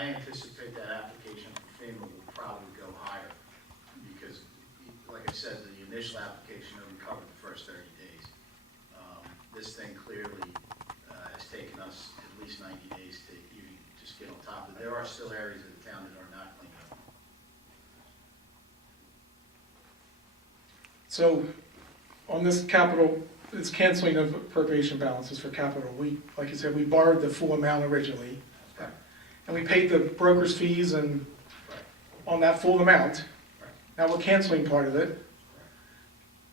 I anticipate that application for FEMA will probably go higher because, like I said, the initial application only covered the first 30 days. This thing clearly has taken us at least 90 days to even just get on top of it. There are still areas of the town that are not cleaned up. So on this capital, this canceling of appropriation balances for capital, like you said, we borrowed the full amount originally. Right. And we paid the broker's fees and Right. on that full amount. Right. Now we're canceling part of it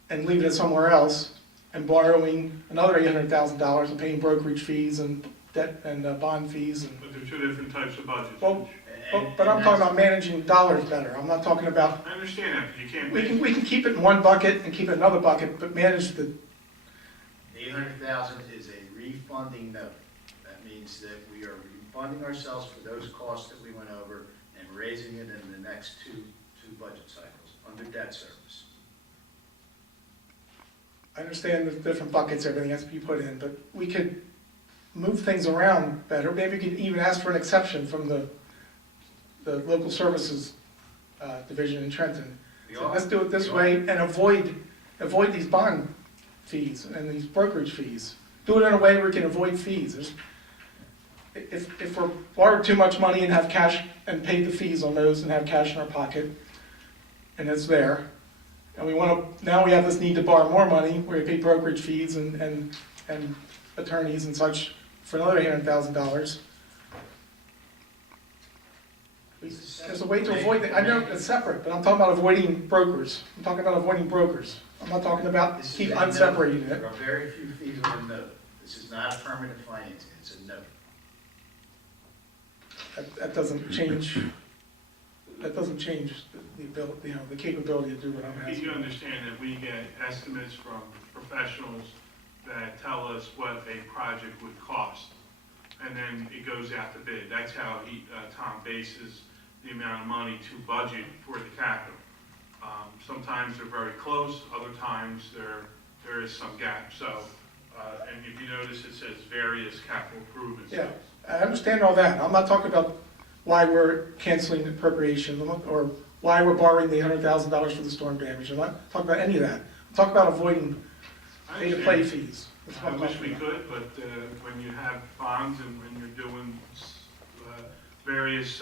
and leaving it somewhere else and borrowing another $800,000 and paying brokerage fees and debt and bond fees. And, But there's two different types of budgets. well, but I'm talking about managing dollars better. I'm not talking about, I understand that, but you can't. we can keep it in one bucket and keep it in another bucket, but manage the, $800,000 is a refunding note. That means that we are refunding ourselves for those costs that we went over and raising it in the next two budget cycles under debt service. I understand the different buckets, everything has to be put in, but we could move things around better. Maybe we could even ask for an exception from the local services division in Trenton. So let's do it this way and avoid these bond fees and these brokerage fees. Do it in a way where we can avoid fees. If we're borrowed too much money and have cash and paid the fees on those and have cash in our pocket, and it's there, and we want to, now we have this need to borrow more money, where we pay brokerage fees and attorneys and such for another $800,000. There's a way to avoid that. I know it's separate, but I'm talking about avoiding brokers. I'm talking about avoiding brokers. I'm not talking about keep unseparating it. There are very few fees on a note. This is not a permanent financing, it's a note. That doesn't change. That doesn't change the ability, the capability to do what I'm asking. You understand that we get estimates from professionals that tell us what a project would cost, and then it goes out to bid. That's how Tom bases the amount of money to budget for the capital. Sometimes they're very close, other times there is some gap. So, and if you notice, it says various capital improvements. Yeah, I understand all that. I'm not talking about why we're canceling appropriation or why we're borrowing the $800,000 for the storm damage. I'm not talking about any of that. I'm talking about avoiding pay-to-play fees. That's what I I'm wish talking we about. could, but when you have bonds and when you're doing various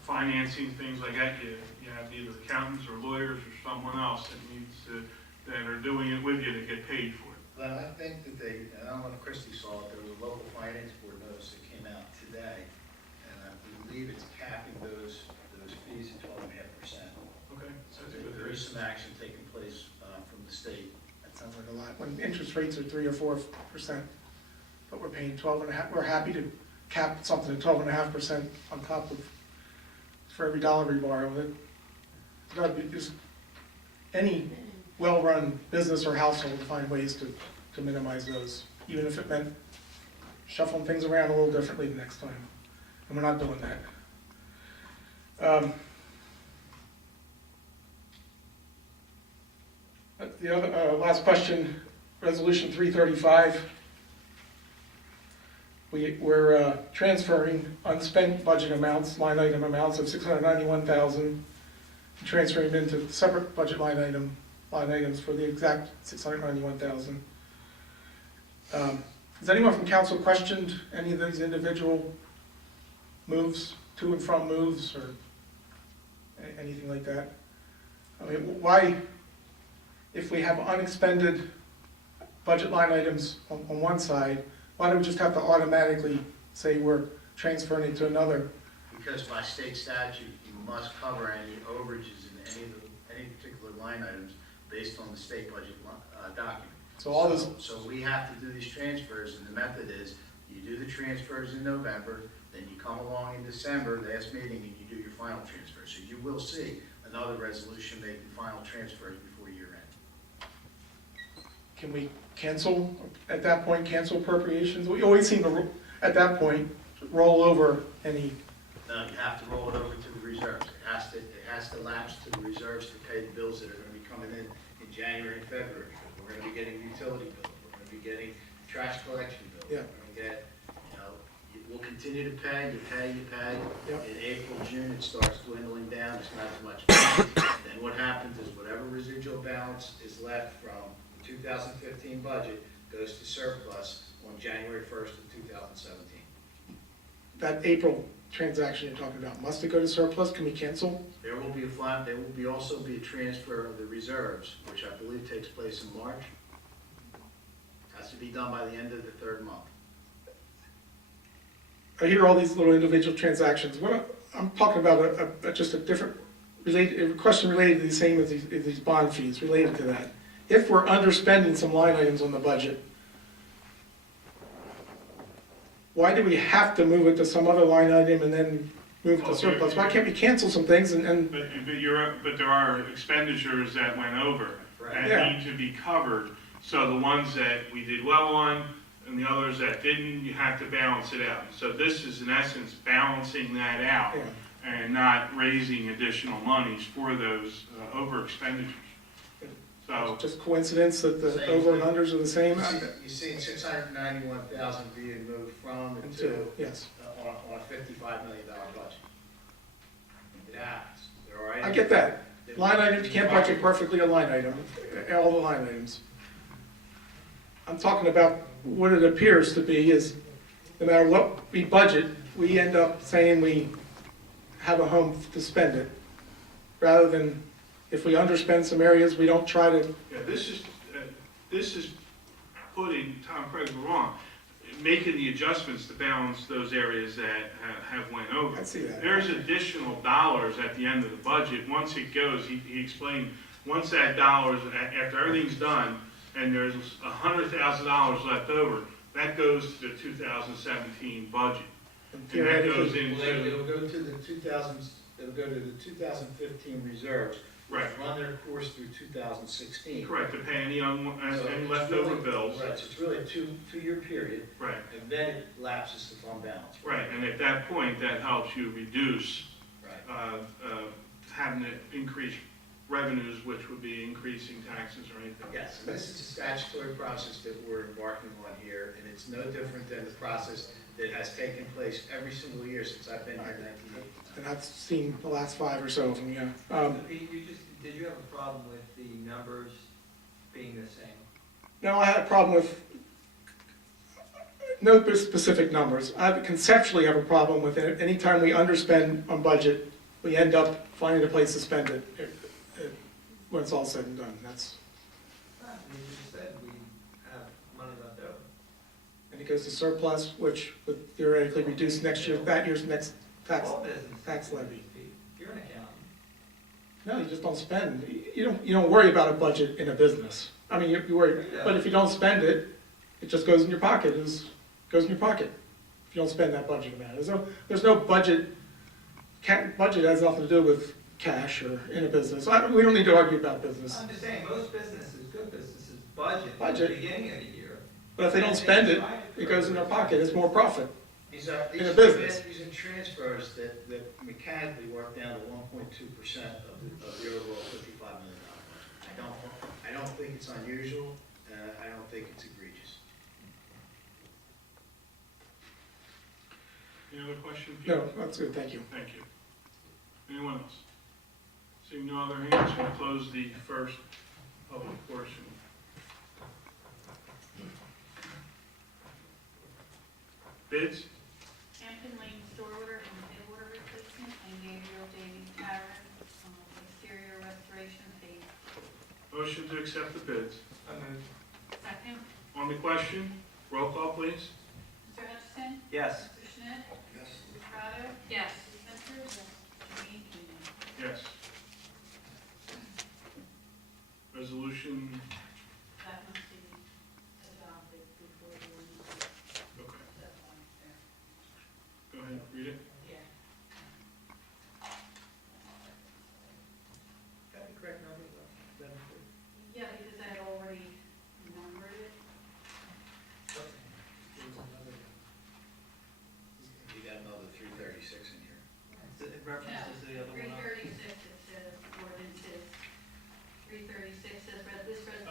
financing, things like that, you have either accountants or lawyers or someone else that are doing it with you to get paid for it. Well, I think that they, and I don't know if Christie saw it, there was a local finance board notice that came out today, and I believe it's capping those fees at 12.5%. Okay. So there is some action taking place from the state. That sounds like a lot. When interest rates are 3 or 4%, but we're paying 12.5%. We're happy to cap something at 12.5% on top of for every dollar we borrow. Just any well-run business or household find ways to minimize those, even if it meant shuffling things around a little differently the next time. And we're not doing that. The other last question, Resolution 335. We're transferring unspent budget amounts, line item amounts of $691,000, transferring them into separate budget line items for the exact $691,000. Has anyone from council questioned any of these individual moves, to and from moves, or anything like that? I mean, why, if we have unexpended budget line items on one side, why do we just have to automatically say we're transferring it to another? Because by state statute, you must cover any overages in any particular line items based on the state budget document. So all this. So we have to do these transfers, and the method is you do the transfers in November, then you come along in December, last meeting, and you do your final transfer. So you will see another resolution making final transfers before year end. Can we cancel, at that point, cancel appropriations? We always seem to, at that point, roll over any. No, you have to roll it over to the reserves. It has to lapse to the reserves to pay the bills that are going to be coming in January and February. Because we're going to be getting utility bills. We're going to be getting trash collection bills. Yeah. We're going to get, we'll be continue to pay, you pay. Yep. In April, June, it starts dwindling down, it's not as much balance. Then what happens is whatever residual balance is left from the 2015 budget goes to surplus on January 1st of 2017. That April transaction you're talking about, must it go to surplus? Can we cancel? There will be also be a transfer of the reserves, which I believe takes place in March. Has to be done by the end of the third month. I hear all these little individual transactions. I'm talking about just a different, a question related to the same as these bond fees, related to that. If we're underspending some line items on the budget, why do we have to move it to some other line item and then move it to surplus? Why can't we cancel some things and But there are expenditures that went over Right. Yeah. and need to be covered. So the ones that we did well on and the others that didn't, you have to balance it out. So this is in essence balancing that out Yeah. and not raising additional monies for those over expenditures. So, just coincidence that the over and unders are the same? You see 691,000 being moved from and to, Until, yes. on a $55 million budget. It happens. There are I get that. Line items, you can't budget perfectly a line item, all the line items. I'm talking about what it appears to be is, no matter what we budget, we end up saying we have a home to spend it, rather than, if we underspend some areas, we don't try to, yeah, this is putting, Tom, correct me if I'm wrong, making the adjustments to balance those areas that have went over. I see that. There's additional dollars at the end of the budget. Once it goes, he explained, once that dollars, after everything's done, and there's $100,000 left over, that goes to the 2017 budget. and And that goes theoretically, into, It'll go to the 2015 reserves, which right, run their course through 2016. correct, to pay any So any it's leftover really- bills. Right, so it's really a two-year period, Right, and then it lapses to fund balance. right, and at that point, that helps you reduce Right. having to increase revenues, which would be increasing taxes or anything. Yes, and this is a statutory process that we're embarking on here, and it's no different than the process that has taken place every single year since I've been here in 1980. and I've seen the last 5 or so of them, yeah. Pete, did you have a problem with the numbers being the same? No, I had a problem with, no specific numbers. I conceptually have a problem with it. Anytime we underspend on budget, we end up finding a place to spend it when it's all said and done. That's, You just said we have money left over. and it goes to surplus, which would theoretically reduce that year's next tax. All businesses. tax levy. Pete, you're an accountant. No, you just don't spend. You don't worry about a budget in a business. I mean, you worry, but if you don't spend it, it just goes in your pocket. Goes in your pocket if you don't spend that budget amount. There's no budget. Budget has nothing to do with cash or in a business. We don't need to argue about business. I'm just saying, most businesses, good businesses, budget at Budget. the beginning of the year. But if they don't spend it, it goes in their pocket. It's more profit. These are business. These are transfers that mechanically work down to 1.2% of the overall $55 million budget. I don't think it's unusual, I don't think it's egregious. Any other questions? Peter? No, that's good. Thank you. Thank you. Anyone else? Seeing no other hands, we'll close the first public portion. Bids? Hampton Lane store order and mail order replacement and Gabriel Davies Tavern, exterior restoration phase. Motion to accept the bids. Second, On the question, roll call please. Mr. Hutchison? Yes. Mr. Schmidt? Yes. Ms. Prado? Yes. Ms. Spencer? Yes. Jimmy Keenan? Yes. Resolution, That must be adopted before the ordinance. okay, That one there. go ahead, read it. Yeah. Got the correct number, Yeah, because I had already numbered it. You got another 336 in here. It references the other one. 336, it says ordinances. 336 says, this resolution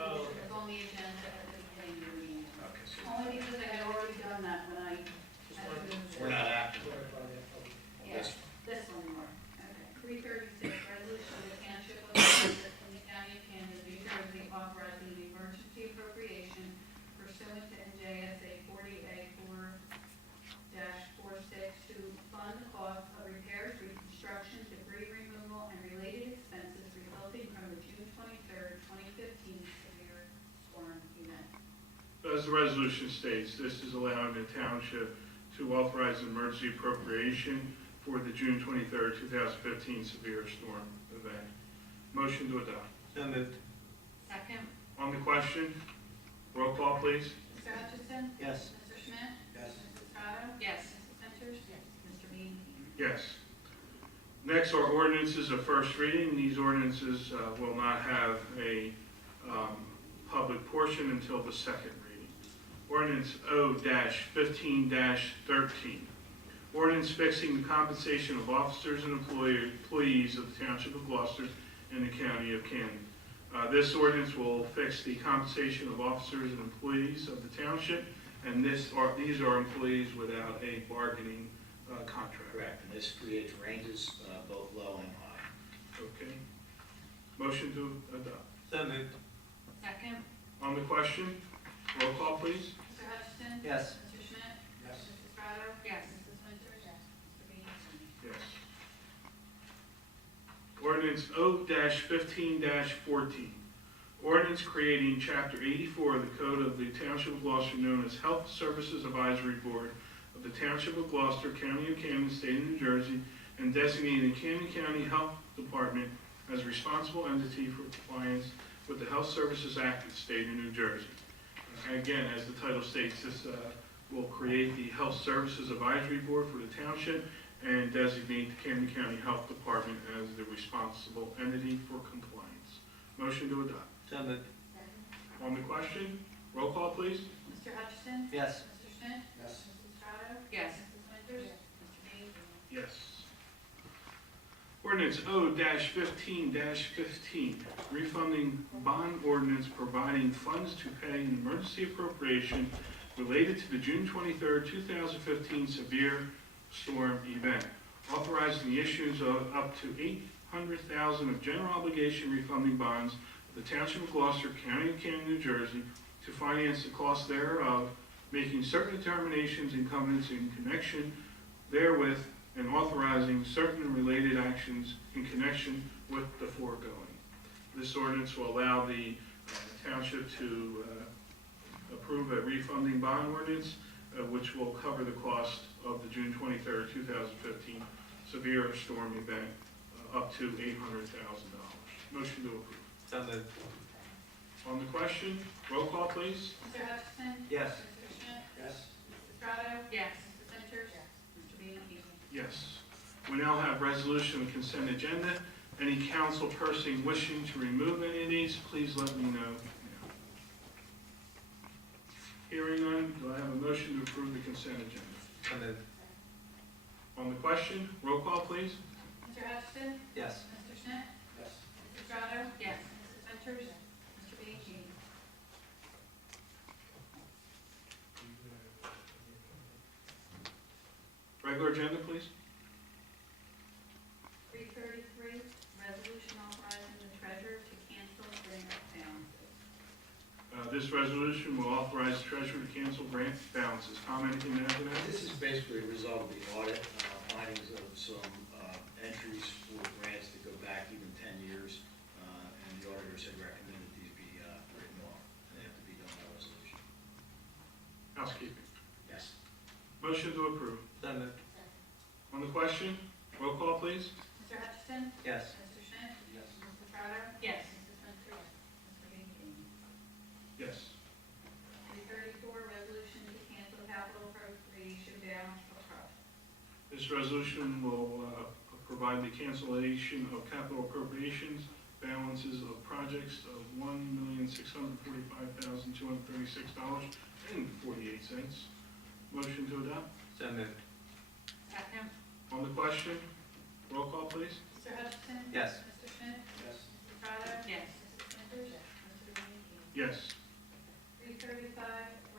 as the resolution states, this is allowing the township to authorize an emergency appropriation for the June 23rd, 2015 severe storm event. Motion to adopt. So moved. Second. On the question, roll call, please. Mr. Hutchison? Yes. Mr. Schmidt? Yes. Mrs. Estrada? Yes. Mrs. Ventures? Mr. Bean? Yes. Next are ordinances of first reading. These ordinances will not have a public portion until the second reading. Ordinance O-15-13. Ordinance fixing the compensation of officers and employees of the Township of Gloucester and the County of Camden. This ordinance will fix the compensation of officers and employees of the township, and these are employees without a bargaining contract. Correct, and this creates ranges, both low and high. Okay. Motion to adopt. So moved. Second. On the question, roll call, please. Mr. Hutchison? Yes. Mr. Schmidt? Yes. Mrs. Estrada? Yes. Mrs. Ventures? Mr. Bean? Yes. Ordinance O-15-14. Ordinance creating Chapter 84 of the Code of the Township of Gloucester known as Health Services Advisory Board of the Township of Gloucester, County of Camden, State of New Jersey, and designating the Camden County Health Department as responsible entity for compliance with the Health Services Act of the State of New Jersey. Again, as the title states, this will create the Health Services Advisory Board for the township and designate the Camden County Health Department as the responsible entity for compliance. Motion to adopt. So moved. On the question, roll call, please. Mr. Hutchison? Yes. Mr. Schmidt? Yes. Mrs. Estrada? Yes. Mrs. Ventures? Mr. Bean? Yes. Ordinance O-15-15, refunding bond ordinance providing funds to pay an emergency appropriation related to the June 23rd, 2015 severe storm event, authorizing the issuance of up to $800,000 of general obligation refunding bonds of the Township of Gloucester, County of Camden, New Jersey, to finance the cost thereof, making certain determinations and covenants in connection therewith, and authorizing certain related actions in connection with the foregoing. This ordinance will allow the township to approve a refunding bond ordinance, which will cover the cost of the June 23rd, 2015 severe storm event, up to $800,000. Motion to approve. So moved. On the question, roll call, please. Mr. Hutchison? Yes. Mr. Schmidt? Yes. Mrs. Estrada? Yes. Mrs. Ventures? Mr. Bean? Yes. We now have resolution and consent agenda. Any council person wishing to remove any of these, please let me know now. Hearing none, do I have a motion to approve the consent agenda? So moved. On the question, roll call, please. Mr. Hutchison? Yes. Mr. Schmidt? Yes. Mrs. Estrada? Yes. Mrs. Ventures? Mr. Bean? Regular agenda, please. 333, resolution authorizing the treasurer to cancel grant balances. This resolution will authorize the treasurer to cancel grant balances. Tom, anything to add to that? This is basically a result of the audit, findings of some entries for grants that go back even 10 years, and the auditors had recommended these be written off, and they have to be done by resolution. Housekeeping. Yes. Motion to approve. So moved. On the question, roll call, please. Mr. Hutchison? Yes. Mr. Schmidt? Yes. Mrs. Estrada? Yes. Mrs. Ventures? Mr. Bean? Yes. 334, resolution to cancel capital appropriation balance for trust. This resolution will provide the cancellation of capital appropriations balances of projects of $1,645,236.48. Motion to adopt. So moved. Second. On the question, roll call, please. Mr. Hutchison? Yes. Mr. Schmidt? Yes. Mrs. Estrada? Yes. Mrs. Ventures? Mr. Bean? Yes. 335,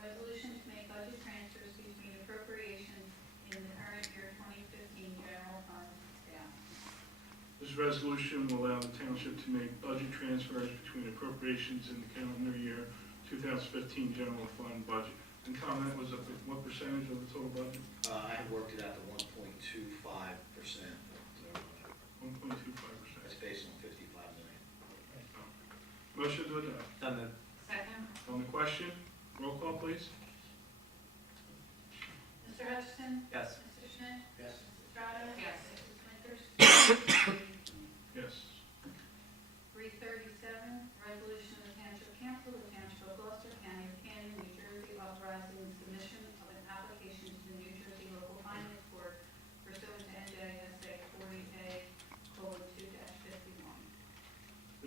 resolution to make budget transfers between appropriations in the current year 2015 general fund balance. This resolution will allow the township to make budget transfers between appropriations in the calendar year 2015 general fund budget. And Tom, that was what percentage of the total budget? I have worked it out to 1.25%. 1.25%. That's based on 55 million. Motion to adopt. So moved. Second. On the question, roll call, please.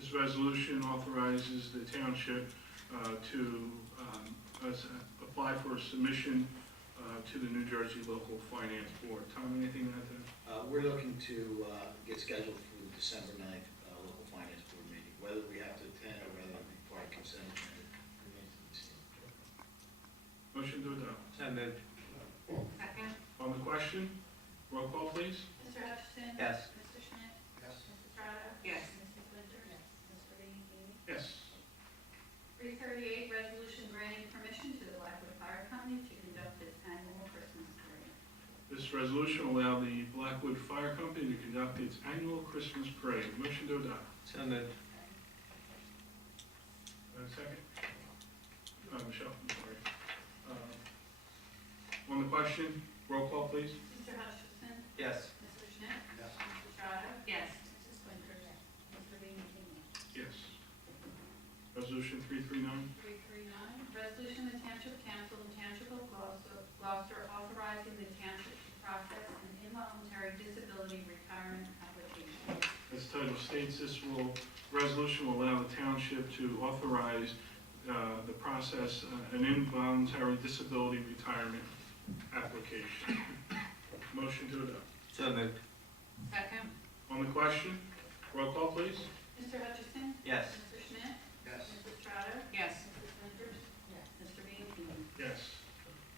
This resolution authorizes the township to apply for a submission to the New Jersey Local Finance Board. Tom, anything on that? We're looking to get scheduled for the December 9th local finance board meeting. Whether we have to attend or whether it be part of consent agenda remains to be seen. Motion to adopt. So moved. Second. On the question, roll call, please. Mr. Hutchison? Yes. Mr. Schmidt? Yes. Mrs. Estrada? Yes. Mrs. Winter? Mr. Leahy? Yes. 338, resolution granting permission to the Blackwood Fire Company to conduct its annual Christmas parade. This resolution will allow the Blackwood Fire Company to conduct its annual Christmas parade. Motion to adopt. So moved. Second. Michelle, I'm sorry. On the question, roll call, please. Mr. Hutchison? Yes. Mr. Schmidt? Yes. Mrs. Estrada? Yes. Mrs. Winter? Mr. Leahy? Yes. Resolution 339. 339, resolution of the Township Council and Township of Gloucester authorizing the township to process an involuntary disability retirement application. As title states, this resolution will allow the township to authorize the process, an involuntary disability retirement application. Motion to adopt. So moved. Second. On the question, roll call, please. Mr. Hutchison? Yes. Mr. Schmidt? Yes. Mrs. Estrada? Yes. Mrs. Winters? Mr. Leahy? Yes.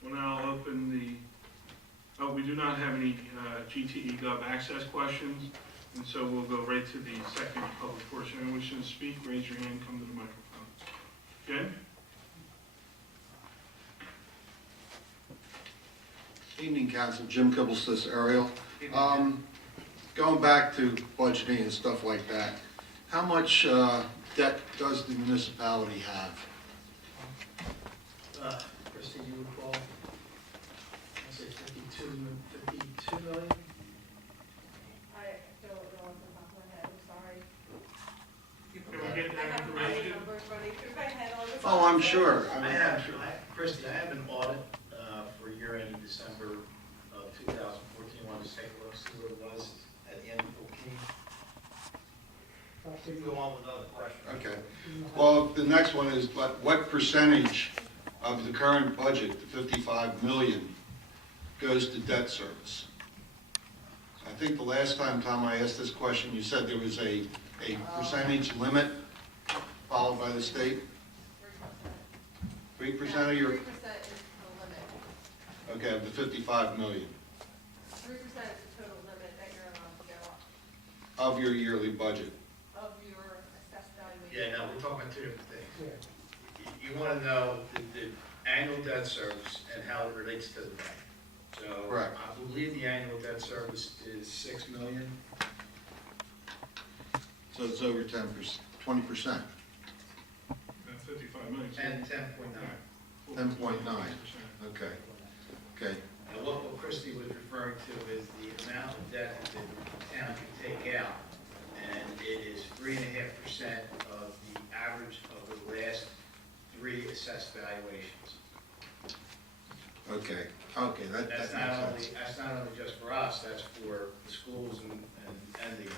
We'll now open we do not have any GTE Gov access questions, and so we'll go right to the second public portion. Anyone wishing to speak, raise your hand, come to the microphone. Jen? Evening, Council. Jim Kibblestis, Ariel. Going back to budgeting and stuff like that, how much debt does the municipality have? Christie, you recall? I'd say 52 million? I don't know off the top of my head, I'm sorry. Can we get I that have my information? numbers running through my head all the time. Oh, I'm sure. Christie, I have an audit for year ending December of 2014. Want to just take a look, see what it was at the end of 14? Go on with another question. Okay. Well, the next one is, what percentage of the current budget, the 55 million, goes to debt service? I think the last time, Tom, I asked this question, you said there was a percentage limit followed by the state? 3% of your, 3% is the limit. okay, of the 55 million 3% is the total limit that you're allowed to go up of your yearly budget. of your assessed valuation. Yeah, no, we're talking about two different things. You want to know the annual debt service and how it relates to the bank. So Correct. I believe the annual debt service is 6 million. So it's over 10%, 20%, 55 million. 10.9. 10.9. Okay, okay. Now, what Christie was referring to is the amount of debt that the town can take out, and it is 3.5% of the average of the last 3 assessed valuations. Okay, okay, that That's makes not only, sense. that's not only just for us, that's for the schools and the municipality.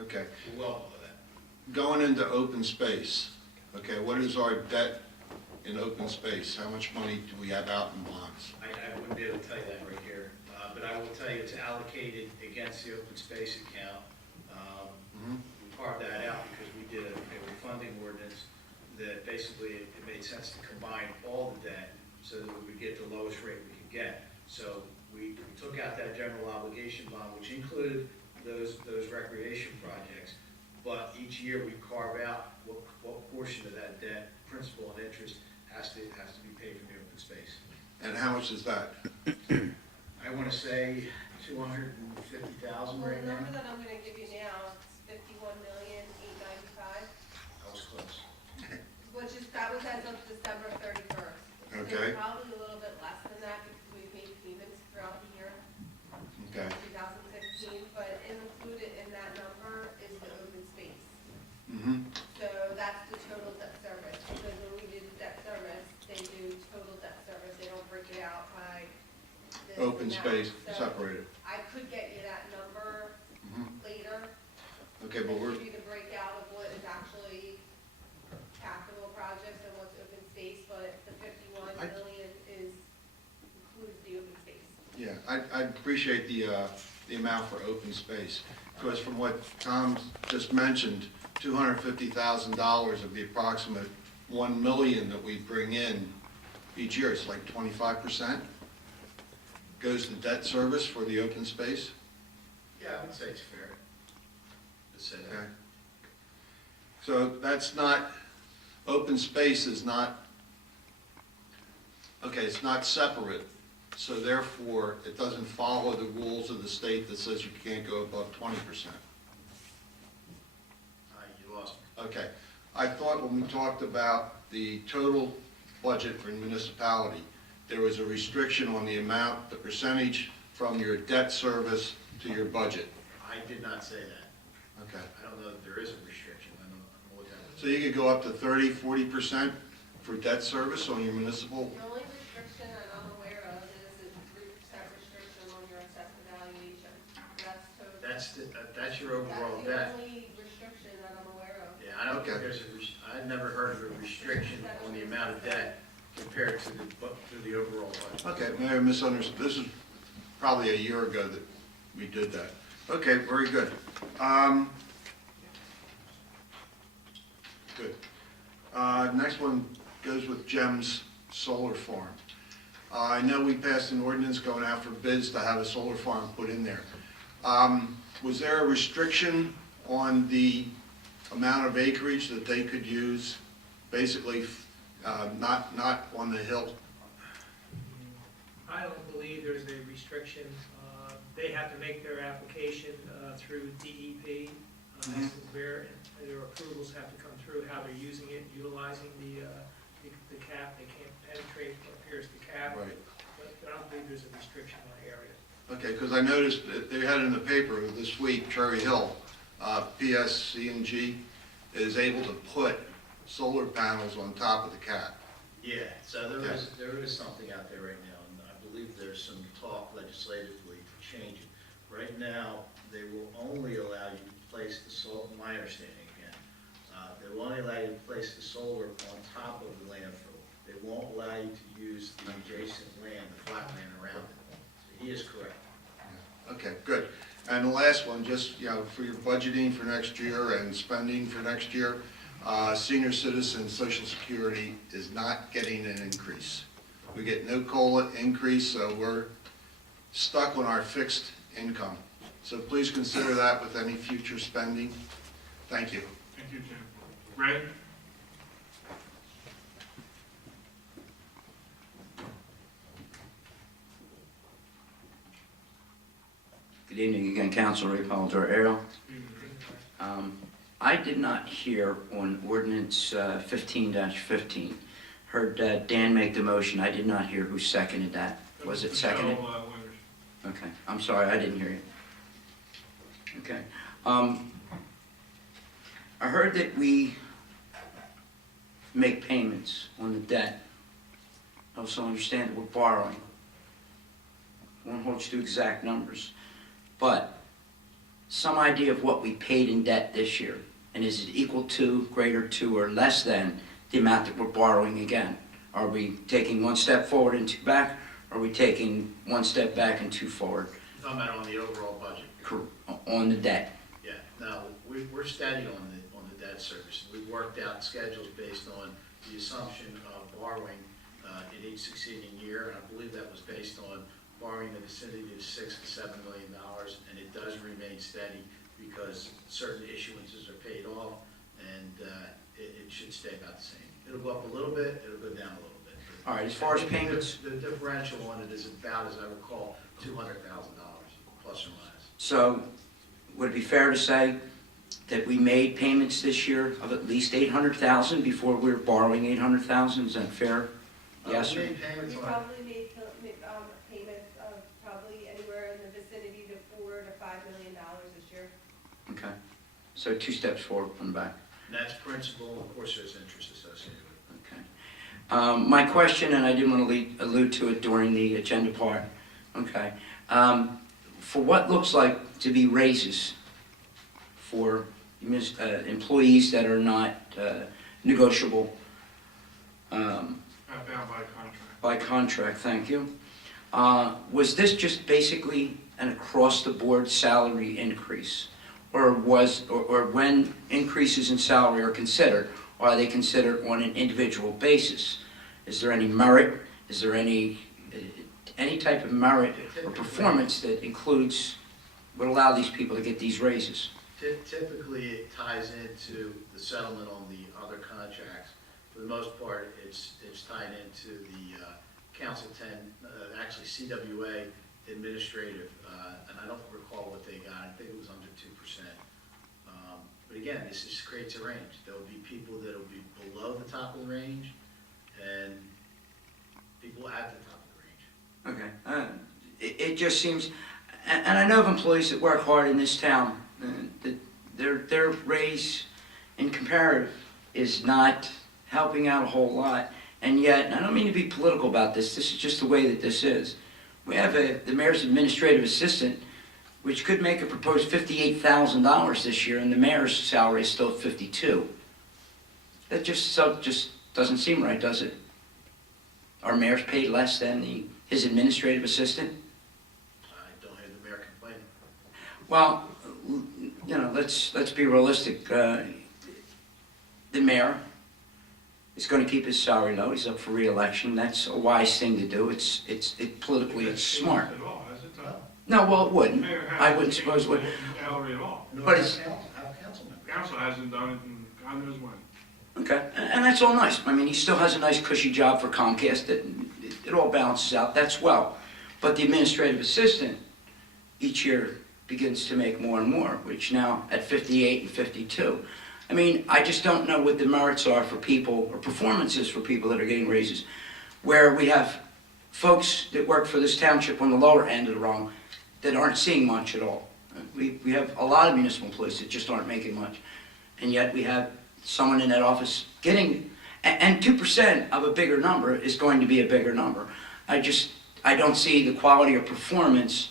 Okay, We're well below that. going into open space, okay, what is our debt in open space? How much money do we have out in bonds? I wouldn't be able to tell you that right here, but I will tell you it's allocated against the open space account. Mhm. We carved that out because we did a refunding ordinance that basically it made sense to combine all the debt so that we would get the lowest rate we could get. So we took out that general obligation bond, which included those recreation projects, but each year we carve out what portion of that debt, principal and interest, has to be paid from the open space. And how much is that? I want to say 250,000 Well, right the now. number that I'm gonna give you now is 51,895,000, I was close. that was as of December 31st. Okay. It's probably a little bit less than that because we've made payments throughout the year. Okay, 2015, but included in that number is the open space. mm-hmm, So that's the total debt service, because when we do the debt service, they do total debt service, they don't break it out by this open and that. space, So separated. I could get you that number Mhm. later. Okay, but we're, Give you the breakout of Yeah, I appreciate the amount for open space, because from what Tom just mentioned, $250,000 of the approximate 1 million that we bring in each year, it's like 25%, goes to debt service for the open space. Yeah, I would say it's fair to say that. Okay. So that's not, open space is not, okay, it's not separate, so therefore, it doesn't follow the rules of the state that says you can't go above 20%. You lost me. Okay, I thought when we talked about the total budget for a municipality, there was a restriction on the amount, the percentage from your debt service to your budget. I did not say that. Okay, I don't know if there is a restriction. I don't know what that is. so you could go up to 30, 40% for debt service on your municipal. The only restriction that I'm aware of is a 3% restriction on your assessed evaluation. That's total. That's your overall That's the debt. only restriction that I'm aware of. Yeah, I don't think Okay. there's I've never heard of a restriction on the amount of debt compared to the overall budget. Okay, maybe I misunderstood. This is probably a year ago that we did that. Okay, very good. Good. Next one goes with Jem's solar farm. I know we passed an ordinance going out for bids to have a solar farm put in there. Was there a restriction on the amount of acreage that they could use? Basically, not on the hill? I don't believe there's a restriction. They have to make their application through DEP. Mhm. Where their approvals have to come through, how they're using it, utilizing the cap. They can't penetrate what appears the cap. Right. But I don't believe there's a restriction on the area. Okay, because I noticed that they had it in the paper this week, Cherry Hill, PSC&G is able to put solar panels on top of the cap. Yeah, so there is something out there right now, and I believe there's some talk legislatively to change it. Right now, they will only allow you to place the solar, my understanding again, they will only allow you to place the solar on top of the landfill. They won't allow you to use the adjacent land, the flat land around it. So he is correct. Okay, good. And the last one, just, for your budgeting for next year and spending for next year, senior citizen social security is not getting an increase. We get no COLA increase, so we're stuck on our fixed income. So please consider that with any future spending. Thank you. Thank you, Jim. Red? Good evening again, Council Ray Palmer, Ariel. I did not hear on ordinance 15-15. Heard Dan make the motion. I did not hear who seconded that. Was it seconded? Michelle Winters. Okay, I'm sorry, I didn't hear you. Okay. I heard that we make payments on the debt. I also understand that we're borrowing. Won't hold you to exact numbers, but some idea of what we paid in debt this year, and is it equal to, greater to, or less than the amount that we're borrowing again? Are we taking one step forward and two back? Or are we taking one step back and two forward? You're talking about on the overall budget. On the debt? Yeah, no, we're steady on the debt service. We've worked out schedules based on the assumption of borrowing in each succeeding year, and I believe that was based on borrowing in the vicinity of $6 to $7 million, and it does remain steady because certain issuances are paid off, and it should stay about the same. It'll go up a little bit, it'll go down a little bit. All right, as far as payments, The differential on it is about, as I recall, $200,000, plus or minus. so would it be fair to say that we made payments this year of at least $800,000 before we were borrowing $800,000? Is that fair? Yes, We or? made payments You on, probably made payments of probably anywhere in the vicinity to $4 to $5 million this year. Okay. So two steps forward, one back. and that's principal, of course, there's interest associated with it. Okay. My question, and I didn't want to allude to it during the agenda part, okay. For what looks like to be raises for employees that are not negotiable Bound by contract. by contract, thank you. Was this just basically an across-the-board salary increase? Or when increases in salary are considered, are they considered on an individual basis? Is there any merit? Is there any type of merit or performance that would allow these people to get these raises? Typically, it ties into the settlement on the other contracts. For the most part, it's tied into the Council 10, actually CWA administrative, and I don't recall what they got. I think it was under 2%. But again, this just creates a range. There will be people that will be below the top of the range, and people at the top of the range. Okay. It just seems, and I know of employees that work hard in this town, that their raise in comparative is not helping out a whole lot. And yet, and I don't mean to be political about this is just the way that this is. We have the mayor's administrative assistant, which could make a proposed $58,000 this year, and the mayor's salary is still at $52,000. That just doesn't seem right, does it? Are mayors paid less than his administrative assistant? I don't hear the mayor complaining. Well, let's be realistic. The mayor is going to keep his salary low. He's up for re-election. That's a wise thing to do. Politically, it's smart. At all, has it? No, well, it wouldn't. Mayor hasn't I wouldn't suppose it would. changed the salary at all. But it's- Council members. Council hasn't done it in God knows when. Okay, and that's all nice. I mean, he still has a nice cushy job for Comcast. It all balances out. That's well. But the administrative assistant each year begins to make more and more, which now at 58 and 52. I mean, I just don't know what the merits are for people, or performances for people that are getting raises, where we have folks that work for this township on the lower end of the rung that aren't seeing much at all. We have a lot of municipal employees that just aren't making much. And yet we have someone in that office getting, and 2% of a bigger number is going to be a bigger number. I don't see the quality or performance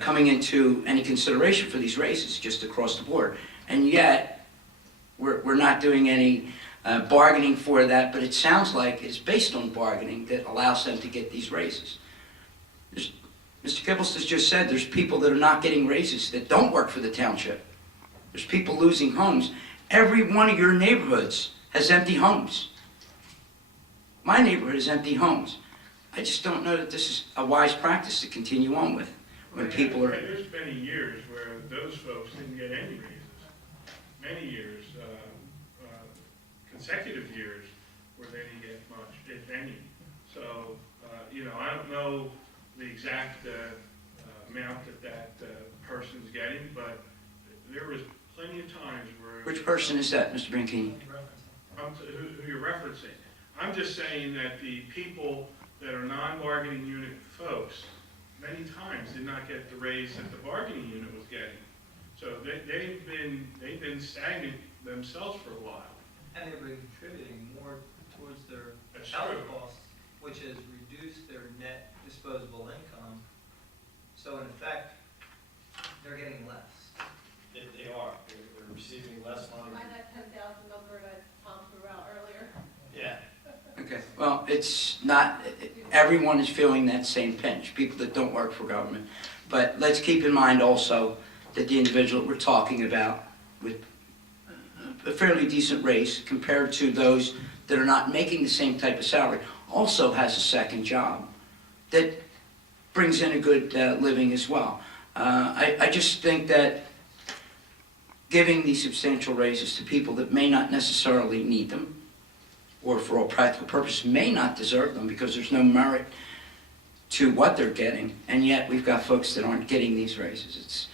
coming into any consideration for these raises just across the board. And yet, we're not doing any bargaining for that, but it sounds like it's based on bargaining that allows them to get these raises. Mr. Kibbles has just said there's people that are not getting raises that don't work for the township. There's people losing homes. Every one of your neighborhoods has empty homes. My neighborhood has empty homes. I just don't know that this is a wise practice to continue on with when people are... There's many years where those folks didn't get any raises. Many years, consecutive years, where they didn't get much, if any. So, I don't know the exact amount that person's getting, but there was plenty of times where... Which person is that, Mr. Brinkini? Who you're referencing. I'm just saying that the people that are non-bargaining unit folks, many times did not get the raise that the bargaining unit was getting. So they've been stagnant themselves for a while. And they've been contributing more towards their That's health true. costs, which has reduced their net disposable income. So in effect, they're getting less. They are. They're receiving less money. By that 10,000 number that Tom threw out earlier. Yeah. Okay, well, it's not, everyone is feeling that same pinch, people that don't work for government. But let's keep in mind also that the individual we're talking about with a fairly decent raise compared to those that are not making the same type of salary also has a second job that brings in a good living as well. I just think that giving these substantial raises to people that may not necessarily need them, or for all practical purposes may not deserve them because there's no merit to what they're getting, and yet we've got folks that aren't getting these raises.